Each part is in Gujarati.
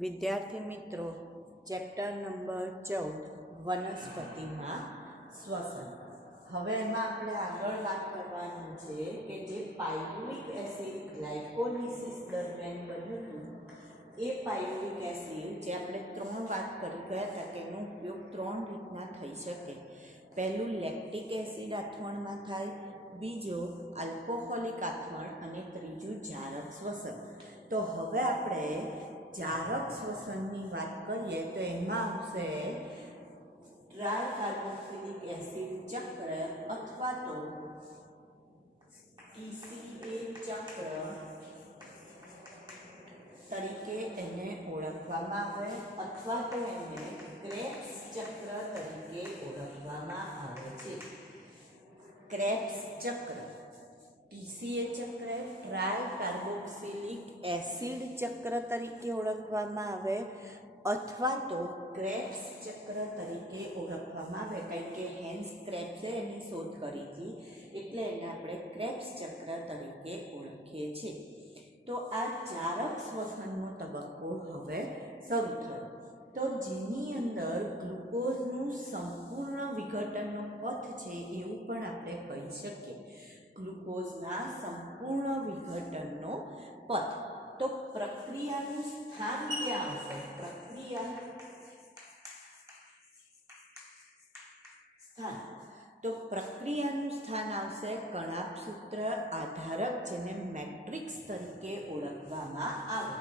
વિદ્યાર્થી મિત્રો, ચેપ્ટર નંબર 14 વનસ્પતિમાં શ્વસન. હવે એમાં આપણે આગળ વાત કરવાની છે કે જે પાયરુવિક એસિડ ગ્લાયકોલિસિસ દરમિયાન બન્યું હતું એ પાયરુવિક એસિડ જે આપણે 3 વાત કરી ગયા હતા કે એનો ઉપયોગ 3 રીતના થઈ શકે. પહેલું લેક્ટિક એસિડ આથવણમાં થાય, બીજો આલ્કોહોલિક આથવણ અને ત્રીજું જારક શ્વસન. તો હવે આપણે જારક શ્વસનની વાત કરીએ તો એમાં આવશે ટ્રાયકાર્બોક્સિલિક એસિડ ચક્ર અથવા તો TCA ચક્ર તરીકે એને ઓળખવામાં આવે અથવા તો એને ક્રેબ્સ ચક્ર તરીકે ઓળખવામાં આવે છે. ક્રેબ્સ ચક્ર, TCA ચક્ર ટ્રાયકાર્બોક્સિલિક એસિડ ચક્ર તરીકે ઓળખવામાં આવે અથવા તો ક્રેબ્સ ચક્ર તરીકે ઓળખવામાં આવે. કારણ કે હેન્સ ક્રેબ્સે એની શોધ કરી હતી એટલે એને આપણે ક્રેબ્સ ચક્ર તરીકે ઓળખીએ છીએ. તો આ જારક શ્વસનનો તબક્કો હવે શરૂ થયો. તો જેની અંદર ગ્લુકોઝનું સંપૂર્ણ વિઘટનનો પથ છે એવું પણ આપણે કહી શકીએ. ગ્લુકોઝના સંપૂર્ણ વિઘટનનો પથ. તો પ્રક્રિયાનું સ્થાન ક્યાં આવશે? પ્રક્રિયાનું સ્થાન આવશે કણાભસૂત્ર આધારક, જેને મેટ્રિક્સ તરીકે ઓળખવામાં આવે.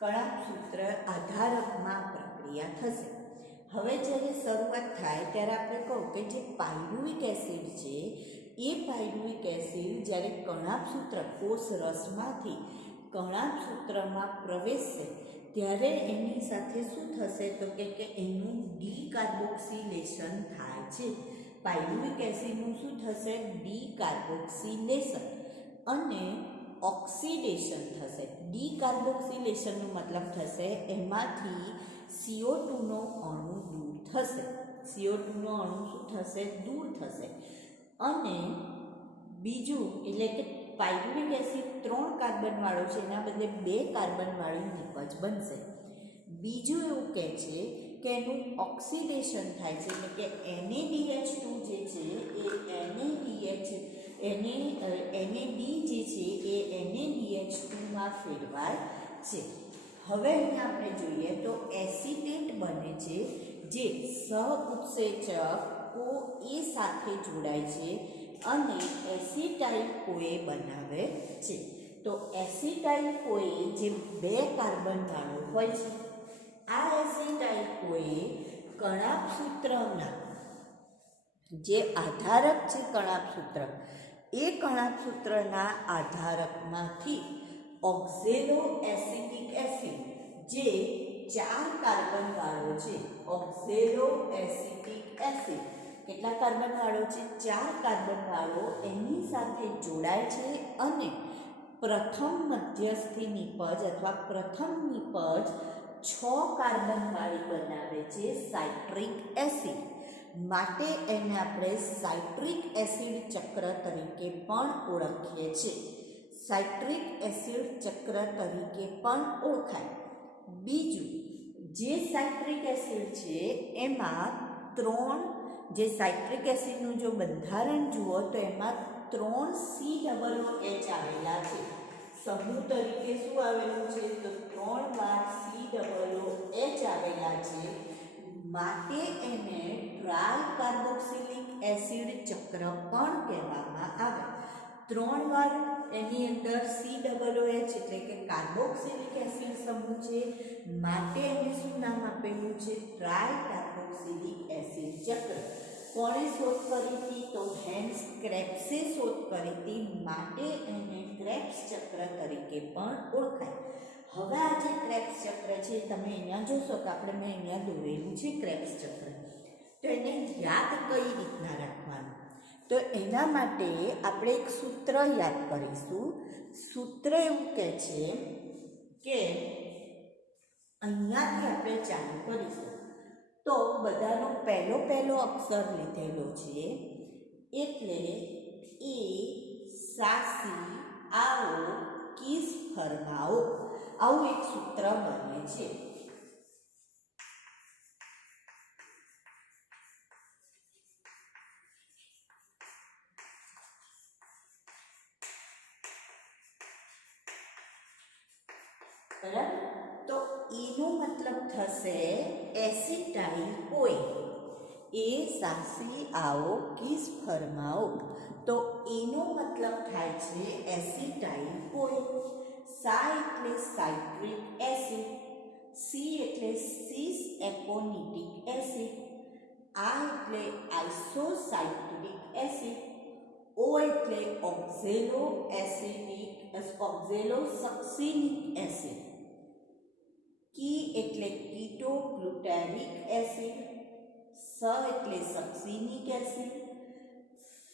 કણાભસૂત્ર આધારકમાં પ્રક્રિયા થશે. હવે જ્યારે શરૂઆત થાય ત્યારે આપણે કહું કે જે પાયરુવિક એસિડ છે એ પાયરુવિક એસિડ જ્યારે કણાભસૂત્ર કોષ રસમાંથી કણાભસૂત્રમાં પ્રવેશશે ત્યારે એની સાથે શું થશે તો કે એનું ડીકાર્બોક્સિલેશન થાય છે. પાયરુવિક એસિડનું શું થશે? ડીકાર્બોક્સિલેશન અને ઓક્સિડેશન થશે. ડીકાર્બોક્સિલેશનનો મતલબ થશે એમાંથી CO2 નો અણુ દૂર થશે. CO2 નો અણુ શું થશે? દૂર થશે. અને બીજું એટલે કે પાયરુવિક એસિડ 3 કાર્બનવાળો છે એના બદલે 2 કાર્બનવાળી નિપજ બનશે. બીજું એવું કહે છે કે એનું ઓક્સિડેશન થાય છે એટલે કે NADH2 જે છે એ NAD જે છે એ NADH2 માં ફેરવાય છે. હવે અહીંયા આપણે જોઈએ તો એસિટેટ બને છે જે સહઉત્સેચક CoA સાથે જોડાય છે અને એસિટાઇલ CoA બનાવે છે. તો એસિટાઇલ CoA જે 2 કાર્બનવાળો હોય છે, આ એસિટાઇલ CoA કણાભસૂત્રના જે આધારક છે કણાભસૂત્ર, એ કણાભસૂત્રના આધારકમાંથી ઓક્ઝેલો એસિટિક એસિડ જે 4 કાર્બનવાળો છે, ઓક્ઝેલો એસિટિક એસિડ કેટલા કાર્બનવાળો છે? 4 કાર્બનવાળો એની સાથે જોડાય છે અને પ્રથમ મધ્યસ્થી નિપજ અથવા પ્રથમ નિપજ 6 કાર્બનવાળી બનાવે છે સાઇટ્રિક એસિડ. માટે એને આપણે સાઇટ્રિક એસિડ ચક્ર તરીકે પણ ઓળખીએ છીએ. સાઇટ્રિક એસિડ ચક્ર તરીકે પણ ઓળખાય. બીજું જે સાઇટ્રિક એસિડ છે એમાં 3 જે સાઇટ્રિક એસિડનું જો બંધારણ જુઓ તો એમાં 3 COOH આવેલા છે. સમૂહ તરીકે શું આવેલું છે? તો 3 વાર COOH આવેલા છે. માટે એને ટ્રાયકાર્બોક્સિલિક એસિડ ચક્ર પણ કહેવામાં આવે. 3 વાર એની અંદર COOH એટલે કે કાર્બોક્સિલિક એસિડ સમૂહ છે, માટે એને શું નામ આપેલું છે? ટ્રાયકાર્બોક્સિલિક એસિડ ચક્ર. કોણે શોધ કરી હતી? તો હેન્સ ક્રેબ્સે શોધ કરી હતી. માટે એને ક્રેબ્સ ચક્ર તરીકે પણ ઓળખાય. હવે આ જે ક્રેબ્સ ચક્ર છે તમે અહીંયા જોશો કે આપણે મેં અહીંયા દોરેલું છે ક્રેબ્સ ચક્ર. તો એને યાદ કઈ રીતના રાખવાનું? તો એના માટે આપણે એક સૂત્ર યાદ કરીશું. સૂત્ર એવું કહે છે કે અહીંયાથી આપણે ચાલુ કરીશું. તો બધાનો પહેલો અક્ષર લીધેલો છે એટલે એ સાસી આવો કિસ ફરમાવો, આવું એક સૂત્ર બને છે. બરાબર, તો એનો મતલબ થશે એસિટાઇલ ઓઇલ. એ સાસી આવો કિસ ફરમાવો, તો એનો મતલબ થાય છે એસિટાઇલ ઓઇલ. સા એટલે સાઇટ્રિક એસિડ, સી એટલે સિસ એકોનિટિક એસિડ, આ એટલે આઇસોસાઇટ્રિક એસિડ, ઓ એટલે ઓક્ઝેલો સક્સિનિક એસિડ, કી એટલે કીટો ગ્લુટારિક એસિડ, સ એટલે સક્સિનિક એસિડ,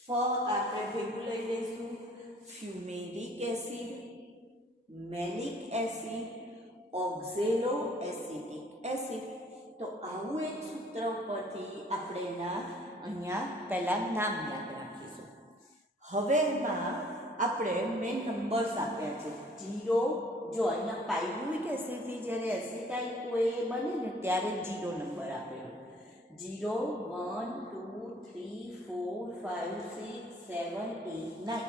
ફ આપણે ભેગું લઈ લઈશું ફ્યુમેરિક એસિડ, મેલિક એસિડ, ઓક્ઝેલો એસિટિક એસિડ. તો આવું એક સૂત્ર ઉપરથી આપણે એના અહીંયા પહેલાં નામ યાદ રાખીશું. હવે એમાં આપણે મેં નંબર્સ આપ્યા છે 0. જો અહીંયા પાયરુવિક એસિડથી જ્યારે એસિટાઇલ ઓઇલ બને ને ત્યારે 0 નંબર આપેલો. 0, 1, 2, 3, 4, 5, 6, 7, 8, 9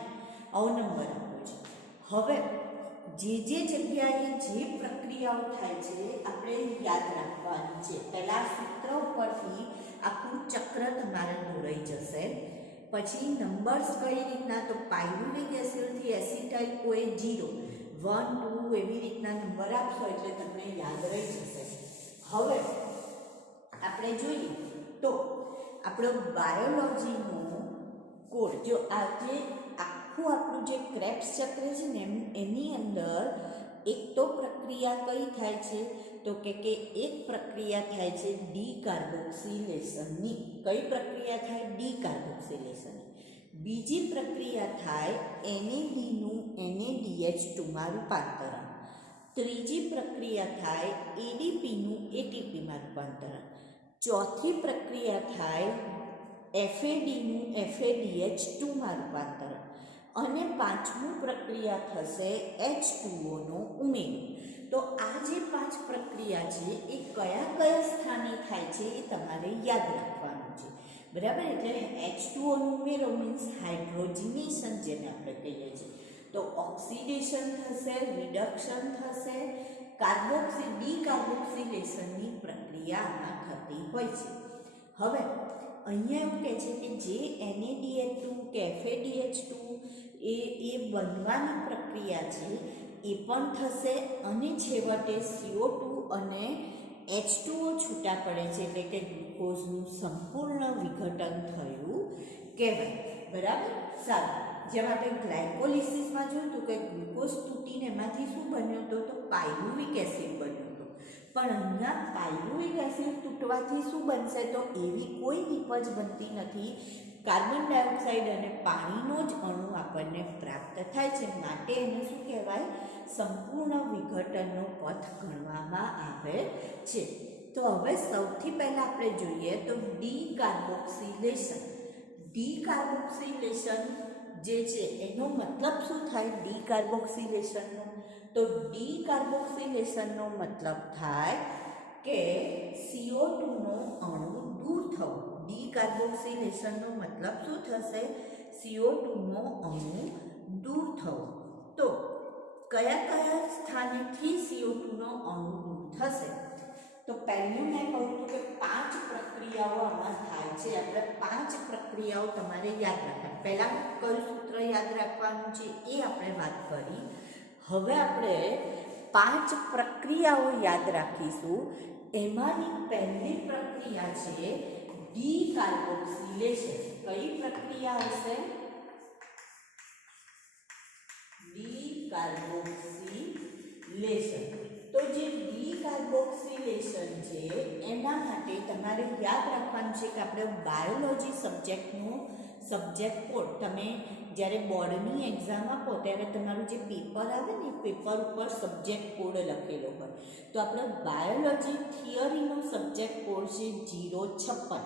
આવો નંબર આપ્યો છે. હવે જે જગ્યાએ જે પ્રક્રિયાઓ થાય છે આપણે યાદ રાખવાની છે. પહેલાં સૂત્ર ઉપરથી આખું ચક્ર તમારે દોરાઈ જશે. પછી નંબર્સ કઈ રીતના, તો પાયરુવિક એસિડથી એસિટાઇલ ઓઇલ 0, 1, 2 એવી રીતના નંબર આપશો એટલે તમને યાદ રહી જશે. હવે આપણે જોઈએ તો આપણો બાયોલોજીનો કોડ, જો આજે આખું આપણું જે ક્રેબ્સ ચક્ર છે ને એની અંદર એક તો પ્રક્રિયા કઈ થાય છે, તો કે એક પ્રક્રિયા થાય છે ડીકાર્બોક્સિલેશનની. કઈ પ્રક્રિયા થાય? ડીકાર્બોક્સિલેશન. બીજી પ્રક્રિયા થાય NADનું NADH2માં રૂપાંતરણ. ત્રીજી પ્રક્રિયા થાય ADPનું ATPમાં રૂપાંતરણ. ચોથી પ્રક્રિયા થાય FADનું FADH2માં રૂપાંતરણ. અને પાંચમું પ્રક્રિયા થશે H2Oનો ઉમેરો. તો આ જે 5 પ્રક્રિયા છે એ કયા સ્થાને થાય છે એ તમારે યાદ રાખવાનું છે. બરાબર, એટલે H2Oનો ઉમેરો મીન્સ હાઇડ્રોજનેશન જેને આપણે કહીએ છીએ. તો ઓક્સિડેશન થશે, રિડક્શન થશે, ડીકાર્બોક્સિલેશનની પ્રક્રિયા આમાં થતી હોય છે. હવે અહીંયા એવું કહે છે કે જે NADH2 કે FADH2 એ બનવાની પ્રક્રિયા છે એ પણ થશે અને છેવટે CO2 અને H2O છૂટા પડે છે, એટલે કે ગ્લુકોઝનું સંપૂર્ણ વિઘટન થયું કહેવાય. બરાબર, સારું. જેમ આપણે ગ્લાયકોલિસિસમાં જોયું હતું કે ગ્લુકોઝ તૂટીને એમાંથી શું બન્યો હતો, તો પાયરુવિક એસિડ બન્યો હતો. પણ અહીંયા પાયરુવિક એસિડ તૂટવાથી શું બનશે, તો એવી કોઈ નિપજ બનતી નથી. કાર્બન ડાયોક્સાઇડ અને પાણીનો જ અણુ આપણને પ્રાપ્ત થાય છે. માટે એને શું કહેવાય, સંપૂર્ણ વિઘટનનો પથ ગણવામાં આવે છે. તો હવે સૌથી પહેલાં આપણે જોઈએ તો ડીકાર્બોક્સિલેશન. ડીકાર્બોક્સિલેશન જે છે એનો મતલબ શું થાય? ડીકાર્બોક્સિલેશનનો, તો ડીકાર્બોક્સિલેશનનો મતલબ થાય કે CO2નો અણુ દૂર થવો. ડીકાર્બોક્સિલેશનનો મતલબ શું થશે? CO2નો અણુ દૂર થવો. તો કયા સ્થાનેથી CO2નો અણુ દૂર થશે? તો પહેલું મેં કહ્યું હતું કે 5 પ્રક્રિયાઓ આમાં થાય છે. આપણે 5 પ્રક્રિયાઓ તમારે યાદ રાખવાની. પહેલાં કયું સૂત્ર યાદ રાખવાનું છે એ આપણે વાત કરી. હવે આપણે 5 પ્રક્રિયાઓ યાદ રાખીશું. એમાંની પહેલી પ્રક્રિયા છે ડીકાર્બોક્સિલેશન. કઈ પ્રક્રિયા હશે? ડીકાર્બોક્સિલેશન. તો જે ડીકાર્બોક્સિલેશન છે એના માટે તમારે યાદ રાખવાનું છે કે આપણે બાયોલોજી સબ્જેક્ટનું સબ્જેક્ટ કોડ તમે જ્યારે બોર્ડની એક્ઝામ આપો ત્યારે તમારું જે પેપર આવે ને પેપર ઉપર સબ્જેક્ટ કોડ લખેલો હોય તો આપણે બાયોલોજી થિયરીનો સબ્જેક્ટ કોડ છે 056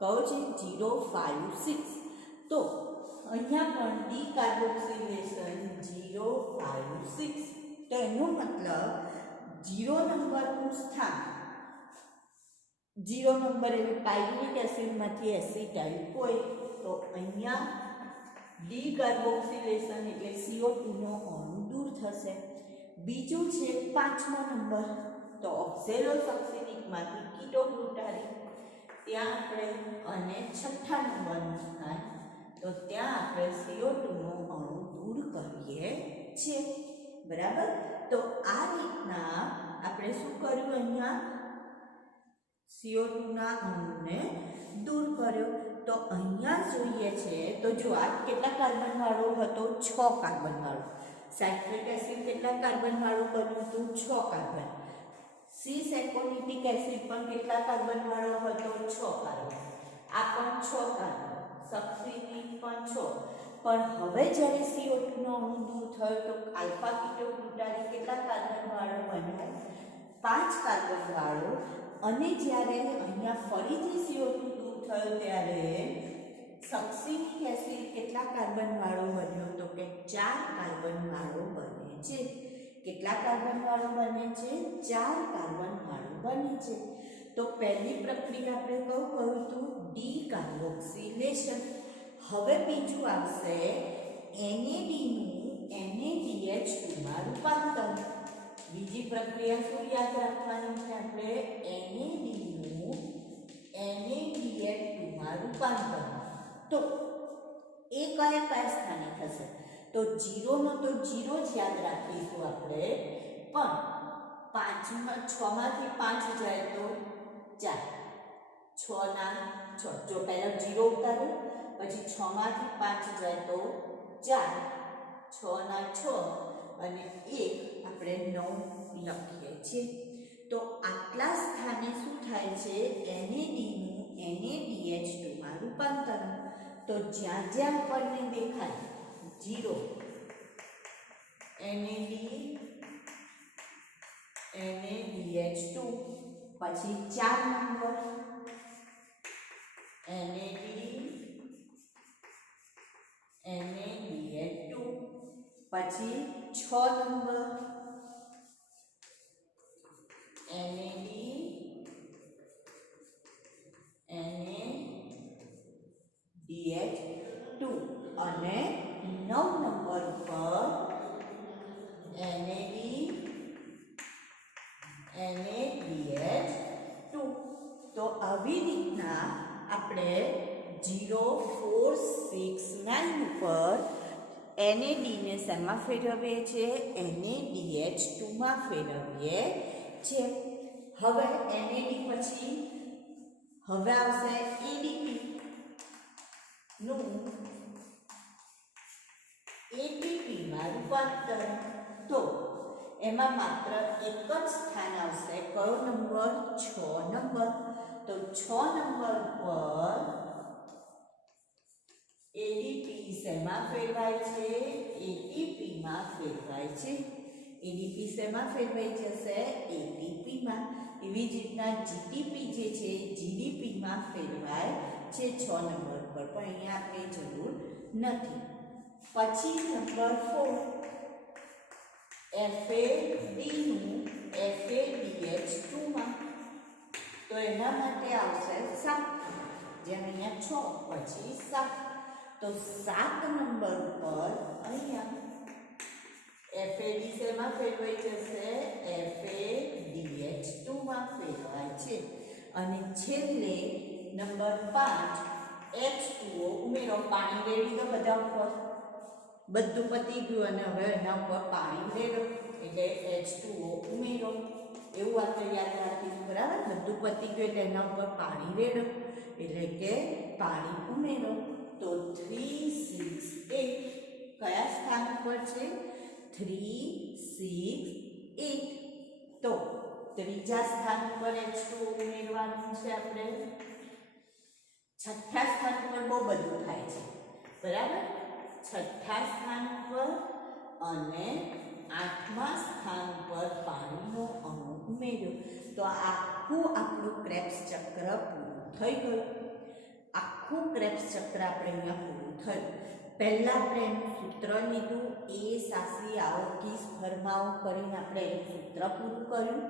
કયો છે 056 તો અહીંયા પણ ડીકાર્બોક્સિલેશન 056 તો એનો મતલબ 0 નંબરનું સ્થાન 0 નંબર એટલે પાયરુવિક એસિડમાંથી એસિટાઇલ હોય તો અહીંયા ડીકાર્બોક્સિલેશન એટલે CO2 નો અણુ દૂર થશે. બીજું છે 5મો નંબર તો ઓક્ઝેલોસક્સિનિકમાંથી કીટોગ્લુટારિક ત્યાં આપણે અને 6થા નંબરનું સ્થાન તો ત્યાં આપણે CO2 નો અણુ દૂર કરીએ છીએ. બરાબર. તો આ રીતના આપણે શું કર્યું અહીંયા CO2 ના અણુને દૂર કર્યો. તો અહીંયા જોઈએ છે તો જો આ કેટલા કાર્બન વાળો હતો 6 કાર્બન વાળો. સાઇટ્રિક એસિડ કેટલા કાર્બન વાળું બન્યું હતું 6 કાર્બન. સિસ એકોનિટિક એસિડ પણ કેટલા કાર્બન વાળો હતો 6 કાર્બન. આ પણ 6 કાર્બન. સક્સિનિક પણ 6. પણ હવે જ્યારે CO2 નો અણુ દૂર થયો તો આલ્ફા કીટોગ્લુટારિક કેટલા કાર્બન વાળો બન્યો 5 કાર્બન વાળો. અને જ્યારે અહીંયા ફરીથી CO2 દૂર થયો ત્યારે સક્સિનિક એસિડ કેટલા કાર્બન વાળો બન્યો તો કે 4 કાર્બન વાળો બને છે. કેટલા કાર્બન વાળો બને છે 4 કાર્બન વાળો બને છે. તો પહેલી પ્રક્રિયા આપણે કહ્યું હતું ડીકાર્બોક્સિલેશન. હવે બીજું આવશે NAD નું NADH2 માં રૂપાંતર. બીજી પ્રક્રિયા શું યાદ રાખવાની છે આપણે NAD નું NADH2 માં રૂપાંતર. તો એ કયા સ્થાને થશે તો 0 નો તો 0 જ યાદ રાખીશું આપણે. પણ 6 માંથી 5 જાય તો 4. 6 ના 6 જો પહેલા 0 ઉતારો પછી 6 માંથી 5 જાય તો 4. 6 ના 6 અને 1 આપણે 9 લખીએ છીએ. તો આટલા સ્થાને શું થાય છે NAD નું NADH2 માં રૂપાંતર. તો જ્યાં જ્યાં આપણને દેખાય 0 NAD NADH2 પછી 4 નંબર NAD NADH2 પછી 6 નંબર NAD NADH2 અને 9 નંબર ઉપર NAD NADH2. તો આવી રીતના આપણે 0 4 6 9 ઉપર NAD ને શેમાં ફેરવીએ છીએ NADH2 માં ફેરવીએ છીએ. હવે NAD પછી હવે આવશે ADP નું ATP માં રૂપાંતર. તો એમાં માત્ર એક જ સ્થાન આવશે કયો નંબર 6 નંબર. તો 6 નંબર પર ADP શેમાં ફેરવાય છે ATP માં ફેરવાય છે. ADP શેમાં ફેરવાઈ જશે ATP માં. એવી જ રીતના GTP જે છે GDP માં ફેરવાય છે 6 નંબર પર. પણ અહીંયા આપણે જરૂર નથી. પછી નંબર 4 FAD નું FADH2 માં. તો એના માટે આવશે 7. જેમ અહીંયા 6 પછી 7. તો 7 નંબર પર અહીંયા FAD શેમાં ફેરવાઈ જશે FADH2 માં ફેરવાય છે. અને છેલ્લે નંબર 5 H2O ઉમેરો. પાણી રેડી દો બધા ઉપર. બધું પતી ગયું અને હવે એના ઉપર પાણી રેડો એટલે H2O ઉમેરો. એવું આપણે યાદ રાખીશું. બરાબર. બધું પતી ગયું એટલે એના ઉપર પાણી રેડો એટલે કે પાણી ઉમેરો. તો 3 6 8 કયા સ્થાન પર છે 3 6 8. તો ત્રીજા સ્થાન પર H2O ઉમેરવાનું છે આપણે. છઠ્ઠા સ્થાન પર બહુ બધું થાય છે, બરાબર. છઠ્ઠા સ્થાન પર અને આઠમા સ્થાન પર પાણીનો અણુ ઉમેર્યો. તો આખું આપણું ક્રેબ્સ ચક્ર પૂરું થઈ ગયું. આખું ક્રેબ્સ ચક્ર આપણે અહીંયા પૂરું થયું. પહેલાં આપણે એનું સૂત્ર લીધું, એ સાસી આવો કિસ ફરમાવો કરીને આપણે એનું સૂત્ર પૂરું કર્યું.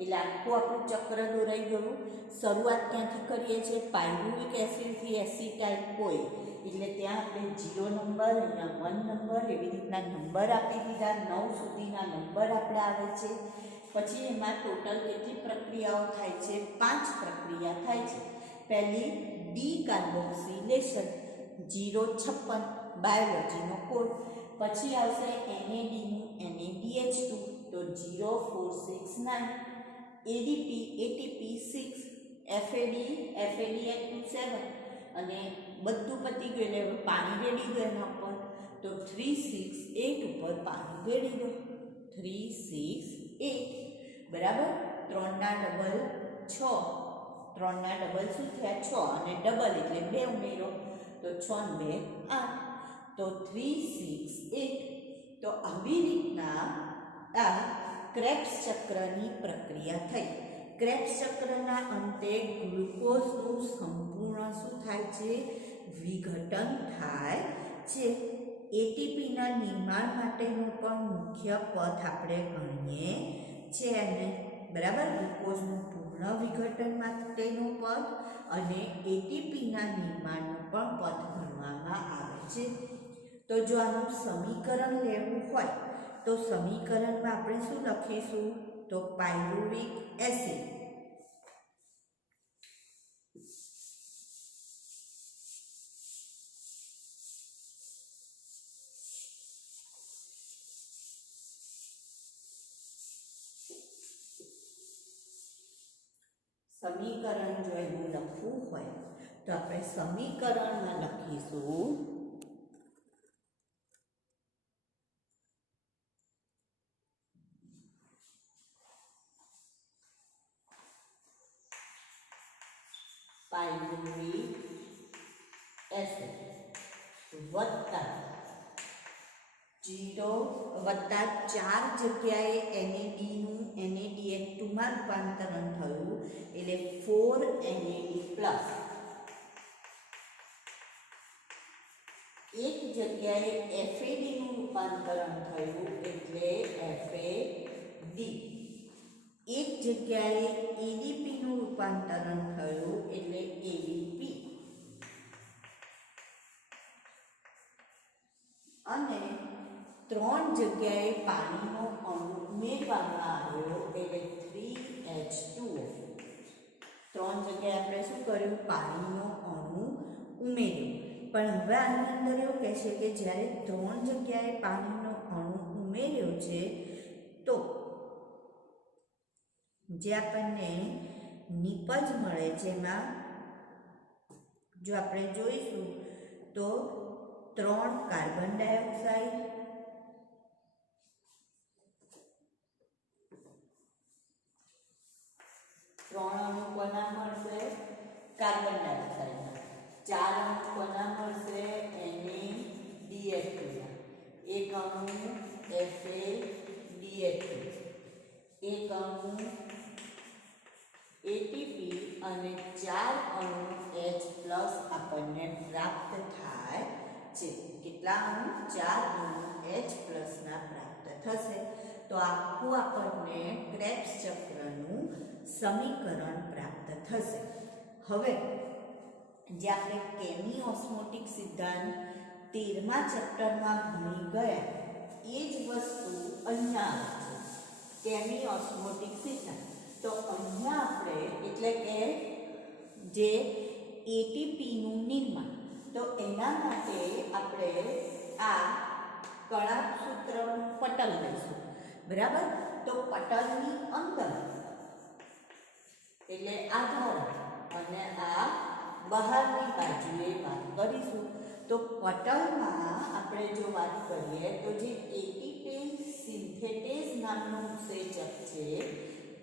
એટલે આખું આપણું ચક્ર દોરાઈ ગયું. શરૂઆત ક્યાંથી કરીએ છીએ? પાયરુવિક એસિડથી એસિટાઇલ કોઈ, એટલે ત્યાં આપણે 0 નંબર, અહીંયા 1 નંબર, એવી રીતના નંબર આપી દીધા. 9 સુધીના નંબર આપણે આવે છે. પછી એમાં ટોટલ કેટલી પ્રક્રિયાઓ થાય છે? 5 પ્રક્રિયા થાય છે. પહેલી ડી કાર્બોક્સિલેશન 056 બાયોલોજીનો કોડ. પછી આવશે NADનું NADH2 તો 0469, ADP ATP 6, FAD અને બધું પતી ગયું. એટલે પાણી રેડી દો એના ઉપર. તો 368 ઉપર પાણી રેડી દો. 368 બરાબર. 3 ના ડબલ 6, 3 ના ડબલ શું થયા? 6 અને ડબલ એટલે 2 ઉમેરો તો 6 ને 2 8. તો 368. તો આવી રીતના આ ક્રેબ્સ ચક્રની પ્રક્રિયા થઈ. ક્રેબ્સ ચક્રના અંતે ગ્લુકોઝનું સંપૂર્ણ શું થાય છે? વિઘટન થાય છે. એટીપીના નિર્માણ માટેનો પણ મુખ્ય પથ આપણે ગણીએ છીએ અને બરાબર. ગ્લુકોઝનું પૂર્ણ વિઘટન માટેનો પથ અને એટીપીના નિર્માણનો પણ પથ ગણવામાં આવે છે. તો જો આનું સમીકરણ લેવું હોય તો સમીકરણમાં આપણે શું લખીશું? તો પાયરુવિક એસિડ સમીકરણ જો એનું લખવું હોય તો આપણે સમીકરણમાં લખીશું પાયરુવિક એસિડ વત્તા 4 જગ્યાએ NADનું NADH2 માં રૂપાંતરણ થયું એટલે 4NAD પ્લસ. એક જગ્યાએ FADનું રૂપાંતરણ થયું એટલે FAD. એક જગ્યાએ ADPનું રૂપાંતરણ થયું એટલે ADP. અને 3 જગ્યાએ પાણીનો અણુ ઉમેરવામાં આવ્યો એટલે 3H2O. 3 જગ્યાએ આપણે શું કર્યું? પાણીનો અણુ ઉમેર્યો. પણ હવે આની અંદર એવું કહે છે કે જ્યારે 3 જગ્યાએ પાણીનો અણુ ઉમેર્યો છે તો જે આપણને નિપજ મળે છે એમાં જો આપણે જોઈશું તો 3 કાર્બન ડાયોક્સાઇડ, 3 અણુ કોના મળશે? કાર્બન ડાયોક્સાઇડના. 4 અણુ કોના મળશે? NADH2 ના. 1 અણુ FADH2, 1 અણુ ATP અને 4 અણુ H+ આપણને પ્રાપ્ત થાય છે. કેટલા અણુ? 4 અણુ H+ ના પ્રાપ્ત થશે. તો આખું આપણને ક્રેબ્સ ચક્રનું સમીકરણ પ્રાપ્ત થશે. હવે જે આપણે કેમી ઓસ્મોટિક સિદ્ધાંત 13મા ચેપ્ટરમાં ભણી ગયા એ જ વસ્તુ અહીંયા આવે છે. કેમી ઓસ્મોટિક સિદ્ધાંત. તો અહીંયા આપણે એટલે કે જે એટીપીનું નિર્માણ, તો એના માટે આપણે આ કણાપ સૂત્રનું પટલ લઈશું. બરાબર. તો પટલની અંદર એટલે આ ધારા અને આ બહારની બાજુએ વાત કરીશું. તો પટલમાં આપણે જો વાત કરીએ તો જે એટીપી સિન્થેટેઝ નામનો ઉત્સેચક છે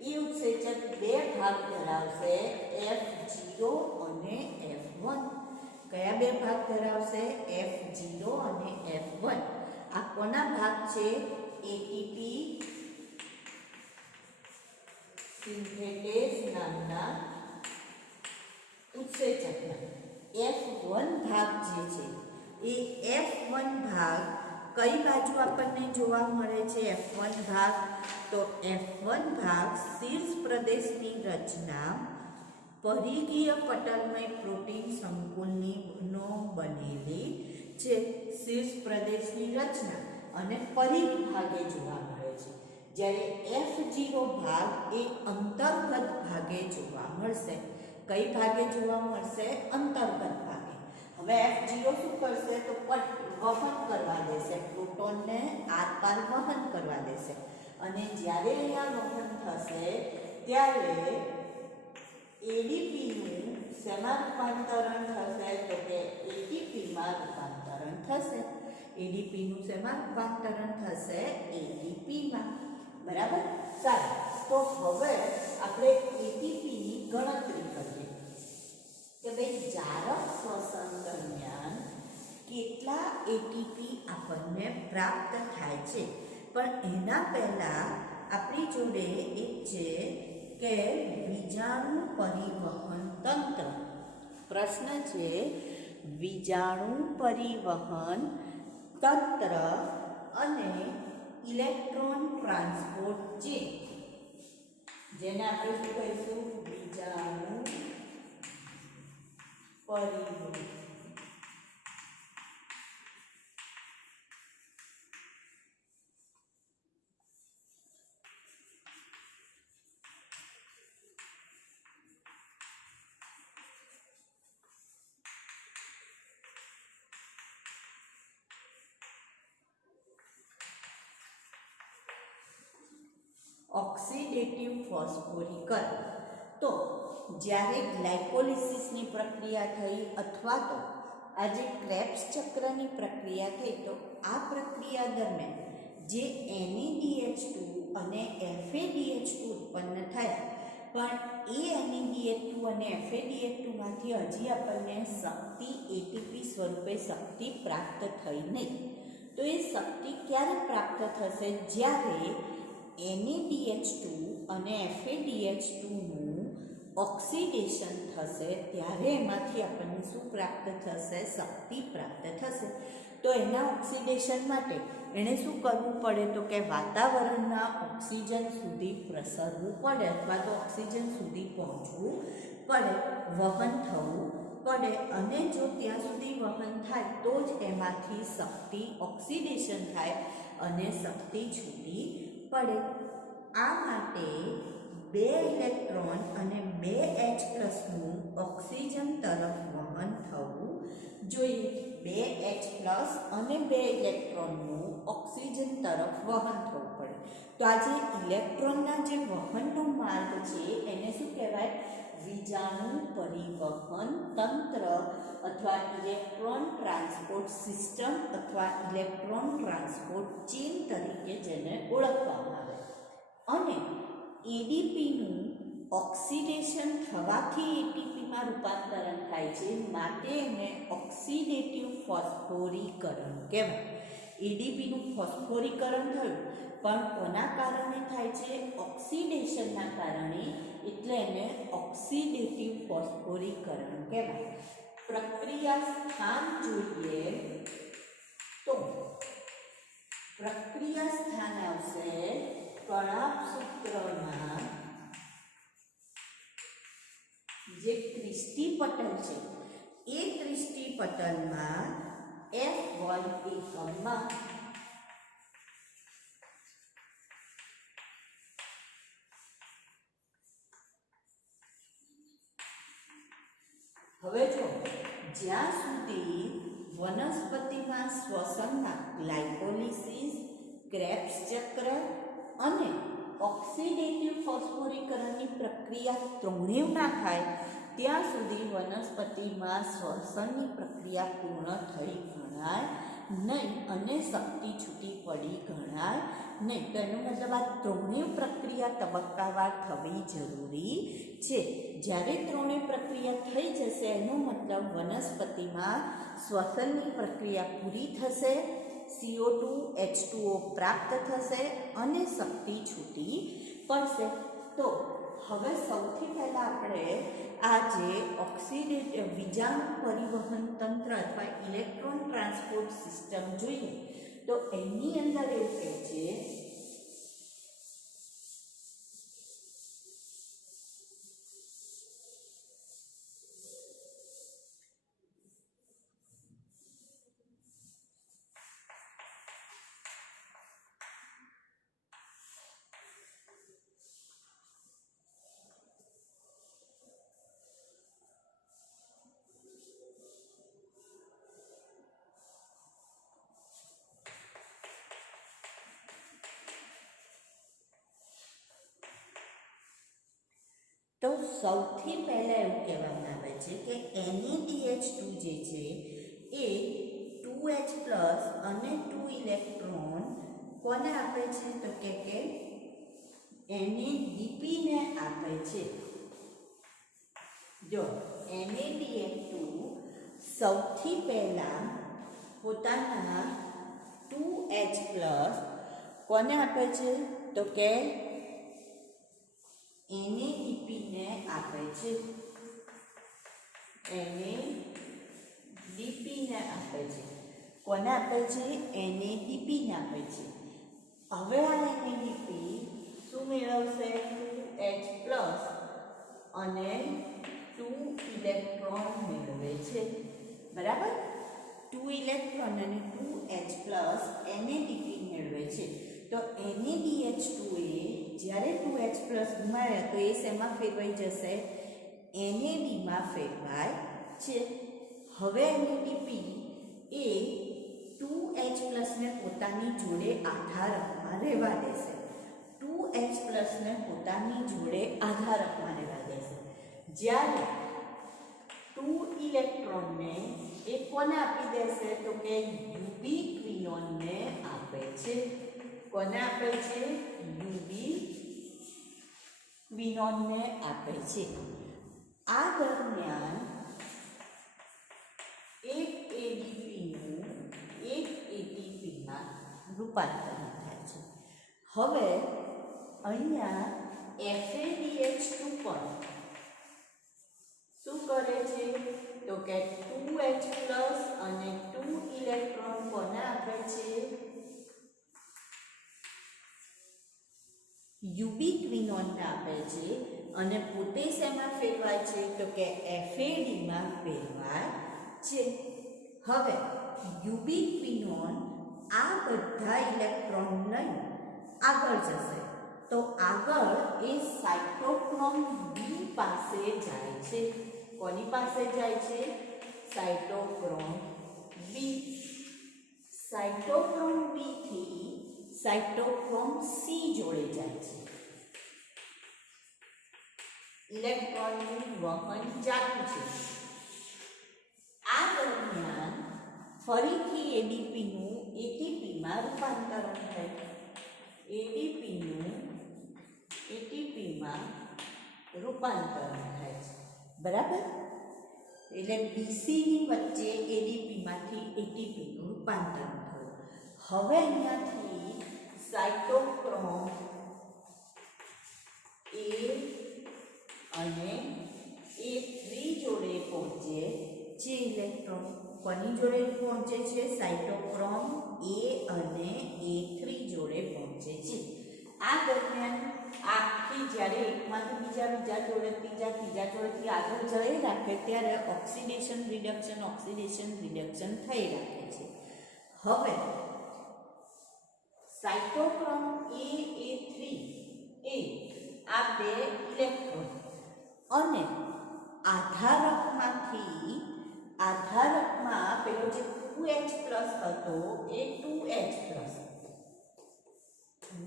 એ ઉત્સેચક બે ભાગ ધરાવશે, F0 અને F1. કયા બે ભાગ ધરાવશે? F0 અને F1. આ કોના ભાગ છે? એટીપી સિન્થેટેઝ નામના ઉત્સેચકના F1 ભાગ જે છે એ F1 ભાગ કઈ બાજુ આપણને જોવા મળે છે? F1 ભાગ તો F1 ભાગ શીર્ષ પ્રદેશની રચના પરિઘીય પટલમય પ્રોટીન સંકુલનો બનેલી છે. શીર્ષ પ્રદેશની રચના અને પરિઘ ભાગે જોવા મળે છે, જ્યારે F0 ભાગ એ અંતર્ગત ભાગે જોવા મળશે. કઈ ભાગે જોવા મળશે? અંતર્ગત ભાગે. હવે F0 શું કરશે? તો વહન કરવા દેશે, પ્રોટોનને આરપાર વહન કરવા દેશે. અને જ્યારે અહીંયા વહન થશે ત્યારે એડીપીનું શેમાં રૂપાંતરણ થશે? તો કે એટીપીમાં રૂપાંતરણ થશે. એડીપીનું શેમાં રૂપાંતરણ થશે? એટીપીમાં. બરાબર. સારું, તો હવે આપણે એટીપીની ગણતરી કરીએ કે ભાઈ જારક શ્વસન દરમિયાન કેટલા એટીપી આપણને પ્રાપ્ત થાય છે. પણ એના પહેલા આપણી જોડે એક છે કે બીજાણુ પરિવહન તંત્ર. પ્રશ્ન છે બીજાણુ પરિવહન તંત્ર અને ઇલેક્ટ્રોન ટ્રાન્સપોર્ટ ચેન, જેને આપણે શું કહીશું? બીજાણુ પરિવહન. ઓક્સિડેટિવ ફોસ્ફોરીકરણ. તો જ્યારે ગ્લાયકોલિસિસની પ્રક્રિયા થઈ અથવા તો આજે ક્રેબ્સ ચક્રની પ્રક્રિયા થઈ, તો આ પ્રક્રિયા દરમિયાન જે NADH2 અને FADH2 ઉત્પન્ન થયા, પણ એ NADH2 અને FADH2 માંથી હજી આપણને શક્તિ એટીપી સ્વરૂપે શક્તિ પ્રાપ્ત થઈ નહીં. તો એ શક્તિ ક્યારે પ્રાપ્ત થશે? જ્યારે NADH2 અને FADH2નું ઓક્સિડેશન થશે, ત્યારે એમાંથી આપણને શું પ્રાપ્ત થશે? શક્તિ પ્રાપ્ત થશે. તો એના ઓક્સિડેશન માટે એણે શું કરવું પડે? તો કે વાતાવરણના ઓક્સિજન સુધી પ્રસરવું પડે અથવા તો ઓક્સિજન સુધી પહોંચવું પડે, વહન થવું પડે. અને જો ત્યાં સુધી વહન થાય તો જ એમાંથી શક્તિ ઓક્સિડેશન થાય અને શક્તિ છૂટી પડે. આ માટે 2 ઇલેક્ટ્રોન અને 2 H+નું ઓક્સિજન તરફ વહન થવું જોઈએ. 2 H+ અને 2 ઇલેક્ટ્રોનનું ઓક્સિજન તરફ વહન થવું પડે. તો આ જે ઇલેક્ટ્રોનના જે વહનનો માર્ગ છે એને શું કહેવાય? વિજાણુ પરિવહન તંત્ર અથવા ઇલેક્ટ્રોન ટ્રાન્સપોર્ટ સિસ્ટમ અથવા ઇલેક્ટ્રોન ટ્રાન્સપોર્ટ ચેન તરીકે જેને ઓળખવામાં આવે. અને એડીપીનું ઓક્સિડેશન થવાથી એટીપીમાં રૂપાંતરણ થાય છે, માટે એને ઓક્સિડેટિવ ફોસ્ફોરીકરણ કહેવાય. એડીપીનું ફોસ્ફોરીકરણ થયું, પણ કોના કારણે થાય છે? ઓક્સિડેશનના કારણે, એટલે એને ઓક્સિડેટિવ ફોસ્ફોરીકરણ કહેવાય. પ્રક્રિયા સ્થાન જોઈએ તો પ્રક્રિયા સ્થાન આવશે કણાભસૂત્રમાં જે ક્રિસ્ટી પટલ છે એ ક્રિસ્ટી પટલમાં F1 એકમમાં હવે જો જ્યાં સુધી વનસ્પતિમાં શ્વસનમાં ગ્લાયકોલિસિસ, ક્રેબ્સ ચક્ર અને ઓક્સિડેટિવ ફોસ્ફોરીકરણની પ્રક્રિયા ત્રણેય ના થાય ત્યાં સુધી વનસ્પતિમાં શ્વસનની પ્રક્રિયા પૂર્ણ થઈ ગણાય નહીં અને શક્તિ છૂટી પડી ગણાય નહીં. તો એનો મતલબ આ ત્રણેય પ્રક્રિયા તબક્કાવાર થવી જરૂરી છે. જ્યારે ત્રણેય પ્રક્રિયા થઈ જશે એનો મતલબ વનસ્પતિમાં શ્વસનની પ્રક્રિયા પૂરી થશે, CO2 H2O પ્રાપ્ત થશે અને શક્તિ છૂટી પડશે. તો હવે સૌથી પહેલાં આપણે આ જે વીજાણુ પરિવહન તંત્ર અથવા ઇલેક્ટ્રોન ટ્રાન્સપોર્ટ સિસ્ટમ જોઈએ. તો એની અંદર એવું કહે છે તો સૌથી પહેલાં એવું કહેવામાં આવે છે કે NaDH2 જે છે એ 2H પ્લસ અને 2 ઇલેક્ટ્રોન કોને આપે છે? તો કે NADP ને આપે છે. જો NaDH2 સૌથી પહેલાં પોતાના 2H પ્લસ કોને આપે છે? તો કે NADP ને આપે છે. NADP ને આપે છે. કોને આપે છે? NADP ને આપે છે. હવે આ NADP શું મેળવશે? 2H પ્લસ અને 2 ઇલેક્ટ્રોન મેળવે છે. બરાબર? 2 ઇલેક્ટ્રોન અને 2H પ્લસ NADP મેળવે છે. તો NaDH2 એ જ્યારે 2H પ્લસ ગુમાવ્યા તો એ શેમાં ફેરવાઈ જશે? NAD માં ફેરવાય છે. હવે NADP એ 2H પ્લસને પોતાની જોડે આધારકમાં રહેવા દેશે. 2H પ્લસને પોતાની જોડે આધારકમાં રહેવા દેશે. જ્યારે 2 ઇલેક્ટ્રોનને એ કોને આપી દેશે? તો કે યુબિક્વિનોનને આપે છે. કોને આપે છે? યુબિક્વિનોનને આપે છે. આ દરમિયાન એક ADPનું એક ATPમાં રૂપાંતરણ થાય છે. હવે અહીંયા FADH2 પણ શું કરે છે? તો કે 2H પ્લસ અને 2 ઇલેક્ટ્રોન કોને આપે છે? યુબિક્વિનોનને આપે છે અને પોતે શેમાં ફેરવાય છે? તો કે FAD માં ફેરવાય છે. હવે યુબિક્વિનોન આ બધા ઇલેક્ટ્રોન લઈ આગળ જશે. તો આગળ એ સાયટોક્રોમ બી પાસે જાય છે. કોની પાસે જાય છે? સાયટોક્રોમ બી. સાયટોક્રોમ બી થી સાયટોક્રોમ સી જોડે જાય છે. ઇલેક્ટ્રોનનું વહન ચાલુ છે. આ દરમિયાન ફરીથી એડીપીનું એટીપીમાં રૂપાંતરણ થાય. એડીપીનું એટીપીમાં રૂપાંતરણ થાય છે. બરાબર? એટલે બીસીની વચ્ચે એડીપીમાંથી એટીપીનું રૂપાંતરણ થયું. હવે અહીંયાથી સાયટોક્રોમ એ અને A3 જોડે પહોંચે છે ઇલેક્ટ્રોન. કોની જોડે પહોંચે છે? સાયટોક્રોમ A અને A3 જોડે પહોંચે છે. આ દરમિયાન આખી જ્યારે એકમાંથી બીજા જોડે ત્રીજા જોડેથી આગળ જઈ રાખે ત્યારે ઓક્સિડેશન રિડક્શન થઈ રાખે છે. હવે સાયટોક્રોમ A3 એ આ બે ઇલેક્ટ્રોન અને આધારકમાં પેલો જે 2H પ્લસ હતો એ 2H પ્લસ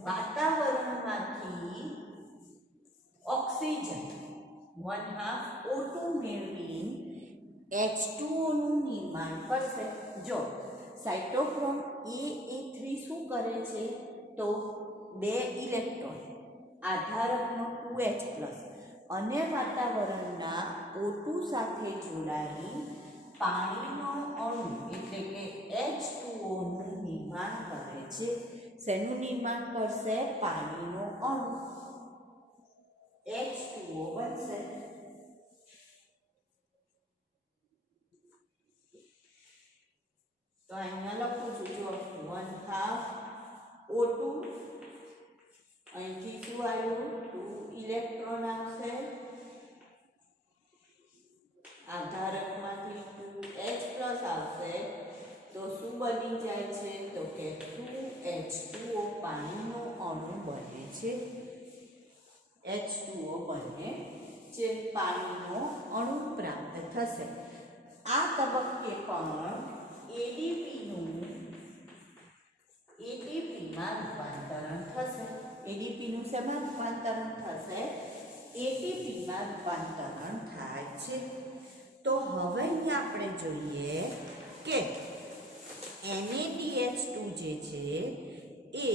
વાતાવરણમાંથી ઓક્સિજન 1/2 O2 મેળવી H2O નું નિર્માણ કરશે. જો સાયટોક્રોમ A3 શું કરે છે તો 2 ઇલેક્ટ્રોન આધારકનો 2H+ અને વાતાવરણના O2 સાથે જોડાઈ પાણીનો અણુ એટલે કે H2O નું નિર્માણ કરે છે. શેનું નિર્માણ કરશે? પાણીનો અણુ H2O બનશે. તો અહીંયા લખું છું જો 1/2 O2 અહીંથી શું આવ્યું 2 ઇલેક્ટ્રોન આવશે આધારકમાંથી 2H+ આવશે તો શું બની જાય છે તો કે 2H2O પાણીનો અણુ બને છે. H2O બને જે પાણીનો અણુ પ્રાપ્ત થશે. આ તબક્કે પણ ADPમાં રૂપાંતરણ થશે. ADPનું શેમાં રૂપાંતરણ થશે? ATPમાં રૂપાંતરણ થાય છે. તો હવે અહીંયા આપણે જોઈએ કે NaDH2 જે છે એ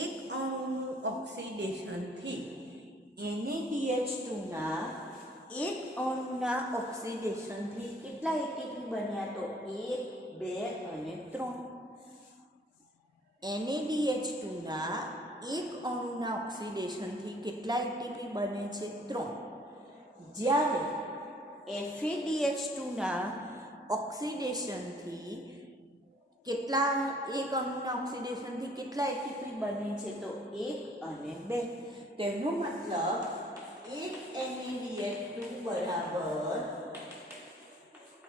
એક અણુનું ઓક્સિડેશનથી NaDH2 ના એક અણુના ઓક્સિડેશનથી કેટલા એટીપી બન્યા તો 1 2 અને 3. NaDH2 ના એક અણુના ઓક્સિડેશનથી કેટલા એટીપી બને છે 3. જ્યારે FADH2 ના ઓક્સિડેશનથી કેટલા એક અણુના ઓક્સિડેશનથી કેટલા એટીપી બને છે તો 1 અને 2. તેનો મતલબ એક NaDH2 બરાબર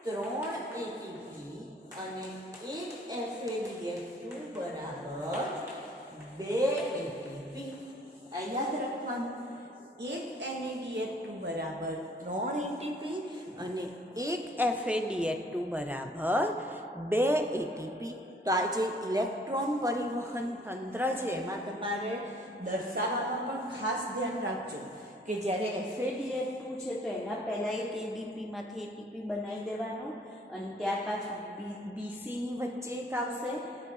3 એટીપી અને એક FADH2 બરાબર 2 એટીપી. આ યાદ રાખવાનું. એક NaDH2 બરાબર 3 એટીપી અને એક FADH2 બરાબર 2 એટીપી. તો આ જે ઇલેક્ટ્રોન પરિવહન તંત્ર છે એમાં તમારે દર્શાવવામાં પણ ખાસ ધ્યાન રાખજો કે જ્યારે FADH2 છે તો એના પહેલાં એક ADPમાંથી ATP બનાવી દેવાનો અને ત્યાર પાછું BCની વચ્ચે એક આવશે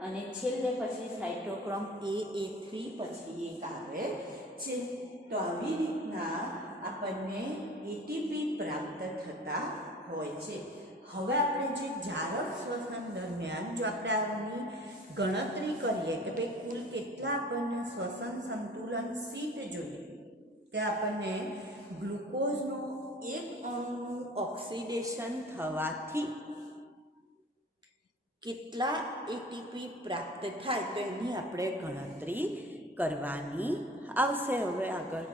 અને છેલ્લે પછી સાયટોક્રોમ A3 પછી એક આવે છે. તો આવી રીતના આપણને એટીપી પ્રાપ્ત થતા હોય છે. હવે આપણે જે જારક શ્વસન દરમિયાન જો આપણે આની ગણતરી કરીએ કે ભાઈ કુલ કેટલા આપણને શ્વસન સંતુલન શીટ જોઈએ કે આપણને ગ્લુકોઝનું એક અણુનું ઓક્સિડેશન થવાથી કેટલા એટીપી પ્રાપ્ત થાય તો એની આપણે ગણતરી કરવાની આવશે હવે આગળ.